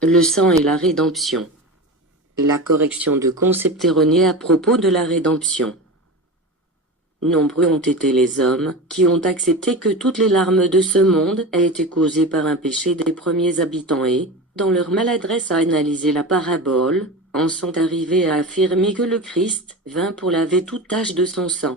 Le sang et la rédemption. La correction de concepts erronés à propos de la rédemption. Nombreux ont été les hommes qui ont accepté que toutes les larmes de ce monde aient été causées par un péché des premiers habitants et, dans leur maladresse à analyser la parabole, en sont arrivés à affirmer que le Christ vint pour laver toute tache de son sang.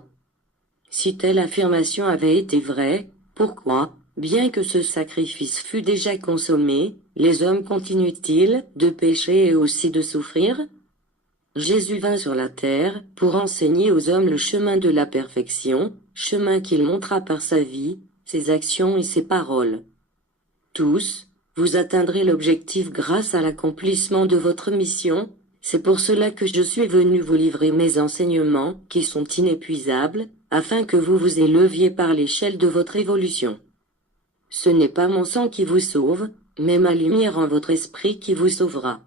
Si telle affirmation avait été vraie, pourquoi, bien que ce sacrifice fût déjà consommé, les hommes continuent-ils de pécher et aussi de souffrir? Jésus vint sur la terre pour enseigner aux hommes le chemin de la perfection, chemin qu'il montra par sa vie, ses actions et ses paroles. Tous, vous atteindrez l'objectif grâce à l'accomplissement de votre mission, c'est pour cela que je suis venu vous livrer mes enseignements qui sont inépuisables, afin que vous vous éleviez par l'échelle de votre évolution. Ce n'est pas mon sang qui vous sauve, mais ma lumière en votre esprit qui vous sauvera.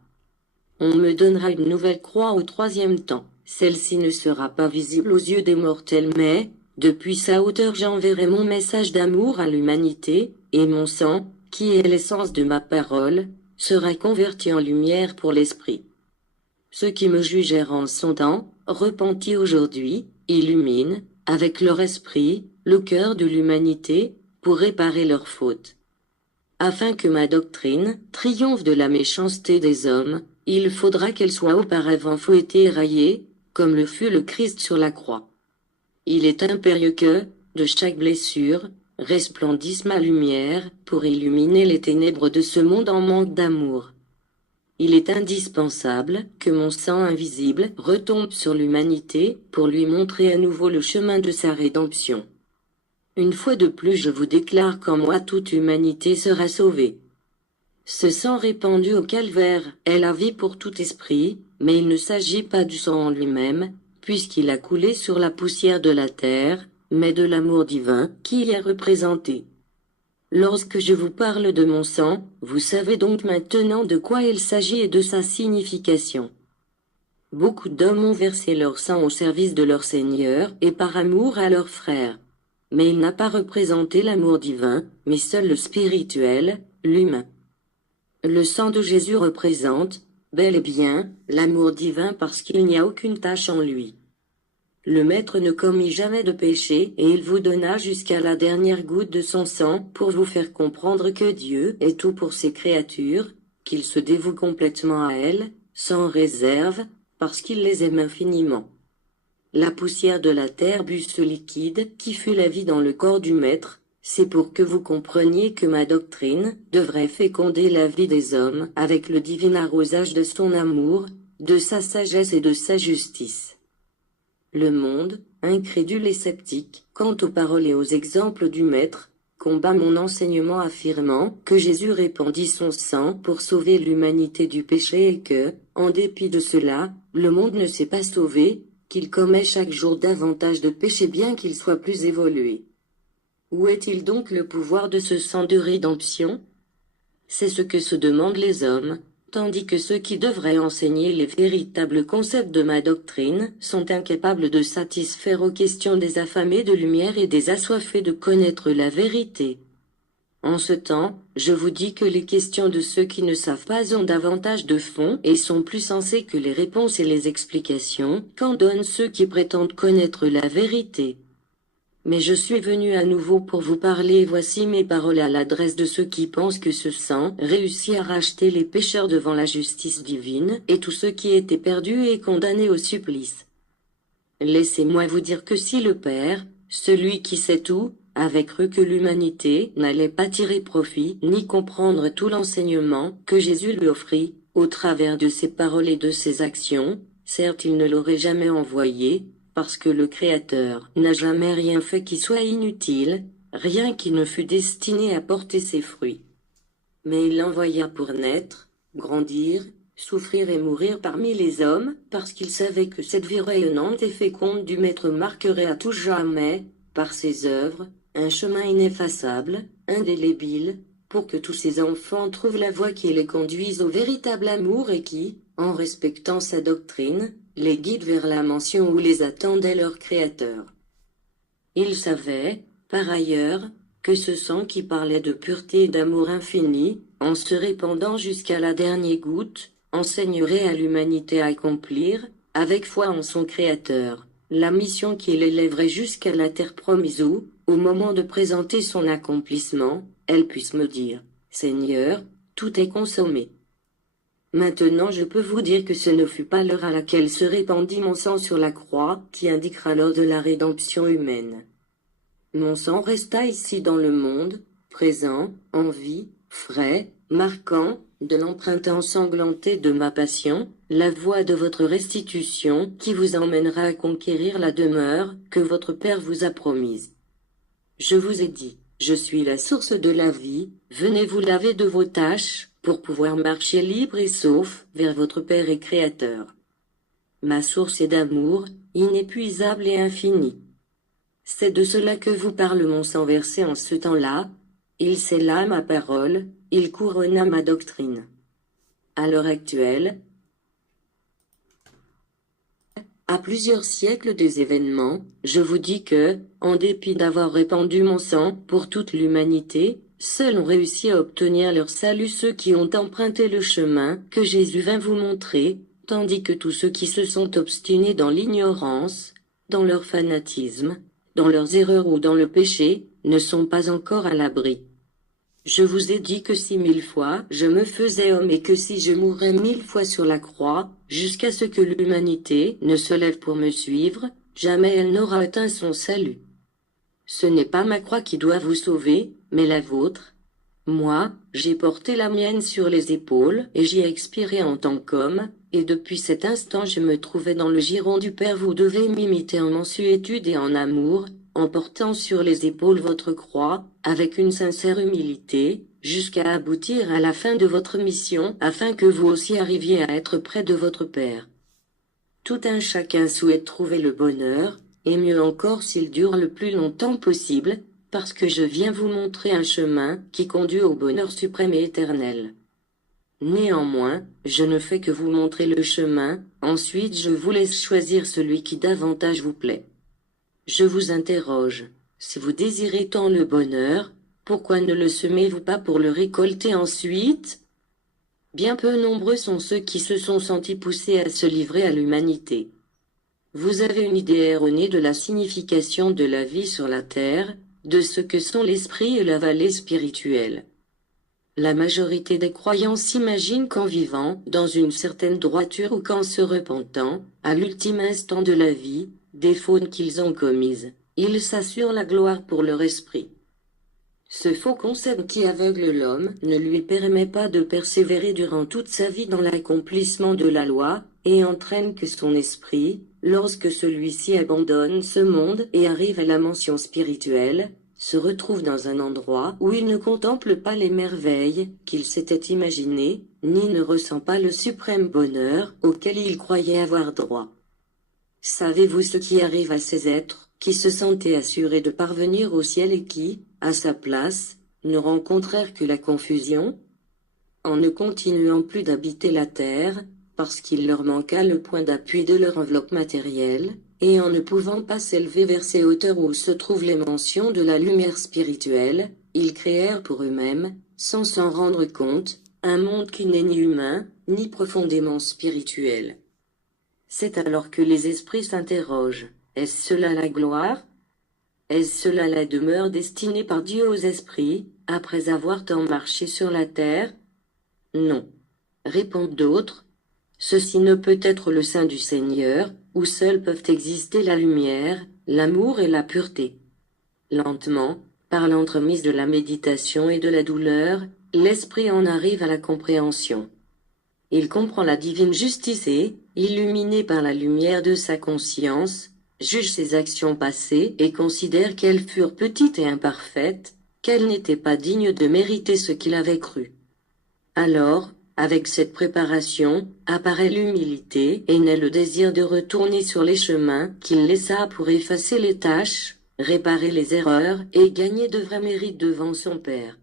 On me donnera une nouvelle croix au troisième temps. Celle-ci ne sera pas visible aux yeux des mortels, mais, depuis sa hauteur j'enverrai mon message d'amour à l'humanité, et mon sang, qui est l'essence de ma parole, sera converti en lumière pour l'esprit. Ceux qui me jugèrent en son temps, repentis aujourd'hui, illuminent, avec leur esprit, le cœur de l'humanité, pour réparer leurs fautes. Afin que ma doctrine triomphe de la méchanceté des hommes, il faudra qu'elle soit auparavant fouettée et raillée, comme le fut le Christ sur la croix. Il est impérieux que, de chaque blessure, resplendisse ma lumière, pour illuminer les ténèbres de ce monde en manque d'amour. Il est indispensable que mon sang invisible retombe sur l'humanité, pour lui montrer à nouveau le chemin de sa rédemption. Une fois de plus je vous déclare qu'en moi toute humanité sera sauvée. Ce sang répandu au calvaire est la vie pour tout esprit, mais il ne s'agit pas du sang en lui-même, puisqu'il a coulé sur la poussière de la terre, mais de l'amour divin qui y est représenté. Lorsque je vous parle de mon sang, vous savez donc maintenant de quoi il s'agit et de sa signification. Beaucoup d'hommes ont versé leur sang au service de leur Seigneur et par amour à leurs frères. Mais il n'a pas représenté l'amour divin, mais seul le spirituel, l'humain. Le sang de Jésus représente, bel et bien, l'amour divin parce qu'il n'y a aucune tache en lui. Le Maître ne commit jamais de péché et il vous donna jusqu'à la dernière goutte de son sang pour vous faire comprendre que Dieu est tout pour ses créatures, qu'il se dévoue complètement à elles, sans réserve, parce qu'il les aime infiniment. La poussière de la terre but ce liquide qui fut la vie dans le corps du Maître, c'est pour que vous compreniez que ma doctrine devrait féconder la vie des hommes avec le divin arrosage de son amour, de sa sagesse et de sa justice. Le monde, incrédule et sceptique, quant aux paroles et aux exemples du Maître, combat mon enseignement affirmant que Jésus répandit son sang pour sauver l'humanité du péché et que, en dépit de cela, le monde ne s'est pas sauvé, qu'il commet chaque jour davantage de péchés bien qu'il soit plus évolué. Où est-il donc le pouvoir de ce sang de rédemption? C'est ce que se demandent les hommes, tandis que ceux qui devraient enseigner les véritables concepts de ma doctrine sont incapables de satisfaire aux questions des affamés de lumière et des assoiffés de connaître la vérité. En ce temps, je vous dis que les questions de ceux qui ne savent pas ont davantage de fond et sont plus sensées que les réponses et les explications qu'en donnent ceux qui prétendent connaître la vérité. Mais je suis venu à nouveau pour vous parler et voici mes paroles à l'adresse de ceux qui pensent que ce sang réussit à racheter les pécheurs devant la justice divine et tous ceux qui étaient perdus et condamnés au supplice. Laissez-moi vous dire que si le Père, celui qui sait tout, avait cru que l'humanité n'allait pas tirer profit ni comprendre tout l'enseignement que Jésus lui offrit, au travers de ses paroles et de ses actions, certes il ne l'aurait jamais envoyé, parce que le Créateur n'a jamais rien fait qui soit inutile, rien qui ne fût destiné à porter ses fruits. Mais il l'envoya pour naître, grandir, souffrir et mourir parmi les hommes, parce qu'il savait que cette vie rayonnante et féconde du Maître marquerait à tout jamais, par ses œuvres, un chemin ineffaçable, indélébile, pour que tous ses enfants trouvent la voie qui les conduise au véritable amour et qui, en respectant sa doctrine, les guide vers la mansion où les attendait leur Créateur. Il savait, par ailleurs, que ce sang qui parlait de pureté et d'amour infini, en se répandant jusqu'à la dernière goutte, enseignerait à l'humanité à accomplir, avec foi en son Créateur, la mission qui l'élèverait jusqu'à la terre promise où, au moment de présenter son accomplissement, elle puisse me dire, Seigneur, tout est consommé. Maintenant je peux vous dire que ce ne fut pas l'heure à laquelle se répandit mon sang sur la croix qui indiquera l'heure de la rédemption humaine. Mon sang resta ici dans le monde, présent, en vie, frais, marquant, de l'empreinte ensanglantée de ma passion, la voie de votre restitution qui vous emmènera à conquérir la demeure que votre Père vous a promise. Je vous ai dit, je suis la source de la vie, venez vous laver de vos tâches, pour pouvoir marcher libre et sauf vers votre Père et Créateur. Ma source est d'amour, inépuisable et infini. C'est de cela que vous parle mon sang versé en ce temps-là. Il scella ma parole, il couronna ma doctrine. À l'heure actuelle, à plusieurs siècles des événements, je vous dis que, en dépit d'avoir répandu mon sang pour toute l'humanité, seuls ont réussi à obtenir leur salut ceux qui ont emprunté le chemin que Jésus vint vous montrer, tandis que tous ceux qui se sont obstinés dans l'ignorance, dans leur fanatisme, dans leurs erreurs ou dans le péché, ne sont pas encore à l'abri. Je vous ai dit que si 1000 fois je me faisais homme et que si je mourrais 1000 fois sur la croix, jusqu'à ce que l'humanité ne se lève pour me suivre, jamais elle n'aura atteint son salut. Ce n'est pas ma croix qui doit vous sauver, mais la vôtre. Moi, j'ai porté la mienne sur les épaules et j'y ai expiré en tant qu'homme, et depuis cet instant je me trouvais dans le giron du Père. Vous devez m'imiter en mansuétude et en amour, en portant sur les épaules votre croix, avec une sincère humilité, jusqu'à aboutir à la fin de votre mission afin que vous aussi arriviez à être près de votre Père. Tout un chacun souhaite trouver le bonheur, et mieux encore s'il dure le plus longtemps possible, parce que je viens vous montrer un chemin qui conduit au bonheur suprême et éternel. Néanmoins, je ne fais que vous montrer le chemin, ensuite je vous laisse choisir celui qui davantage vous plaît. Je vous interroge, si vous désirez tant le bonheur, pourquoi ne le semez-vous pas pour le récolter ensuite? Bien peu nombreux sont ceux qui se sont sentis poussés à se livrer à l'humanité. Vous avez une idée erronée de la signification de la vie sur la terre, de ce que sont l'esprit et la vallée spirituelle. La majorité des croyants s'imaginent qu'en vivant dans une certaine droiture ou qu'en se repentant, à l'ultime instant de la vie, des fautes qu'ils ont commises, ils s'assurent la gloire pour leur esprit. Ce faux concept qui aveugle l'homme ne lui permet pas de persévérer durant toute sa vie dans l'accomplissement de la loi, et entraîne que son esprit, lorsque celui-ci abandonne ce monde et arrive à la mention spirituelle, se retrouve dans un endroit où il ne contemple pas les merveilles qu'il s'était imaginées, ni ne ressent pas le suprême bonheur auquel il croyait avoir droit. Savez-vous ce qui arrive à ces êtres qui se sentaient assurés de parvenir au ciel et qui, à sa place, ne rencontrèrent que la confusion? En ne continuant plus d'habiter la terre, parce qu'il leur manqua le point d'appui de leur enveloppe matérielle, et en ne pouvant pas s'élever vers ces hauteurs où se trouvent les mentions de la lumière spirituelle, ils créèrent pour eux-mêmes, sans s'en rendre compte, un monde qui n'est ni humain, ni profondément spirituel. C'est alors que les esprits s'interrogent, est-ce cela la gloire? Est-ce cela la demeure destinée par Dieu aux esprits, après avoir tant marché sur la terre? Non. Répondent d'autres. Ceci ne peut être le sein du Seigneur, où seuls peuvent exister la lumière, l'amour et la pureté. Lentement, par l'entremise de la méditation et de la douleur, l'esprit en arrive à la compréhension. Il comprend la divine justice et, illuminé par la lumière de sa conscience, juge ses actions passées et considère qu'elles furent petites et imparfaites, qu'elles n'étaient pas dignes de mériter ce qu'il avait cru. Alors, avec cette préparation, apparaît l'humilité et naît le désir de retourner sur les chemins qu'il laissa pour effacer les tâches, réparer les erreurs et gagner de vrais mérites devant son Père.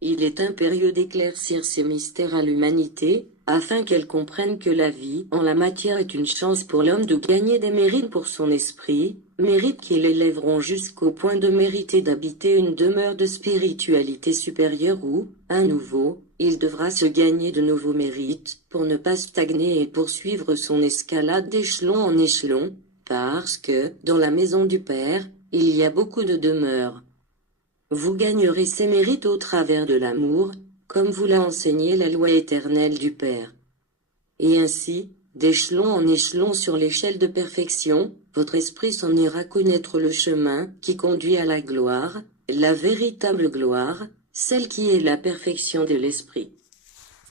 Il est impérieux d'éclaircir ces mystères à l'humanité, afin qu'elle comprenne que la vie en la matière est une chance pour l'homme de gagner des mérites pour son esprit, mérites qui l'élèveront jusqu'au point de mériter d'habiter une demeure de spiritualité supérieure où, à nouveau, il devra se gagner de nouveaux mérites, pour ne pas stagner et poursuivre son escalade d'échelon en échelon, parce que, dans la maison du Père, il y a beaucoup de demeures. Vous gagnerez ces mérites au travers de l'amour, comme vous l'a enseigné la loi éternelle du Père. Et ainsi, d'échelon en échelon sur l'échelle de perfection, votre esprit s'en ira connaître le chemin qui conduit à la gloire, la véritable gloire, celle qui est la perfection de l'esprit.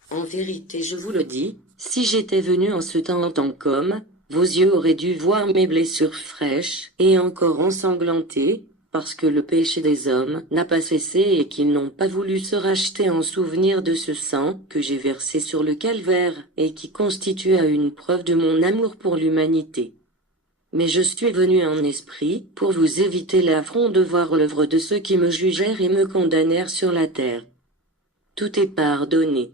En vérité, je vous le dis, si j'étais venu en ce temps en tant qu'homme, vos yeux auraient dû voir mes blessures fraîches et encore ensanglantées, parce que le péché des hommes n'a pas cessé et qu'ils n'ont pas voulu se racheter en souvenir de ce sang que j'ai versé sur le calvaire et qui constitue une preuve de mon amour pour l'humanité. Mais je suis venu en esprit pour vous éviter l'affront de voir l'œuvre de ceux qui me jugèrent et me condamnèrent sur la terre. Tout est pardonné.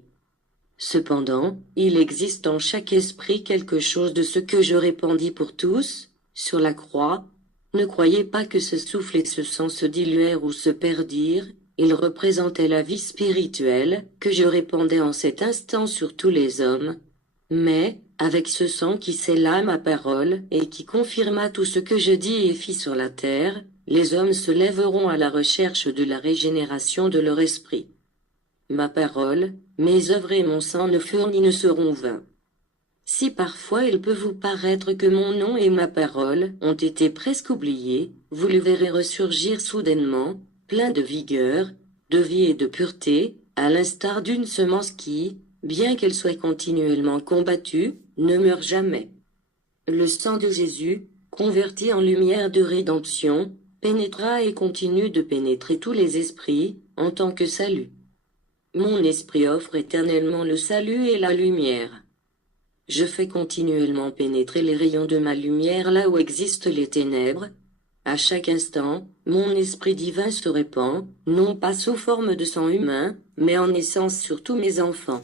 Cependant, il existe en chaque esprit quelque chose de ce que je répandis pour tous, sur la croix. Ne croyez pas que ce souffle et ce sang se diluèrent ou se perdirent, ils représentaient la vie spirituelle que je répandais en cet instant sur tous les hommes. Mais, avec ce sang qui scella ma parole et qui confirma tout ce que je dis et fis sur la terre, les hommes se lèveront à la recherche de la régénération de leur esprit. Ma parole, mes œuvres et mon sang ne furent ni ne seront vains. Si parfois il peut vous paraître que mon nom et ma parole ont été presque oubliés, vous le verrez ressurgir soudainement, plein de vigueur, de vie et de pureté, à l'instar d'une semence qui, bien qu'elle soit continuellement combattue, ne meurt jamais. Le sang de Jésus, converti en lumière de rédemption, pénétra et continue de pénétrer tous les esprits, en tant que salut. Mon esprit offre éternellement le salut et la lumière. Je fais continuellement pénétrer les rayons de ma lumière là où existent les ténèbres. À chaque instant, mon esprit divin se répand, non pas sous forme de sang humain, mais en essence sur tous mes enfants.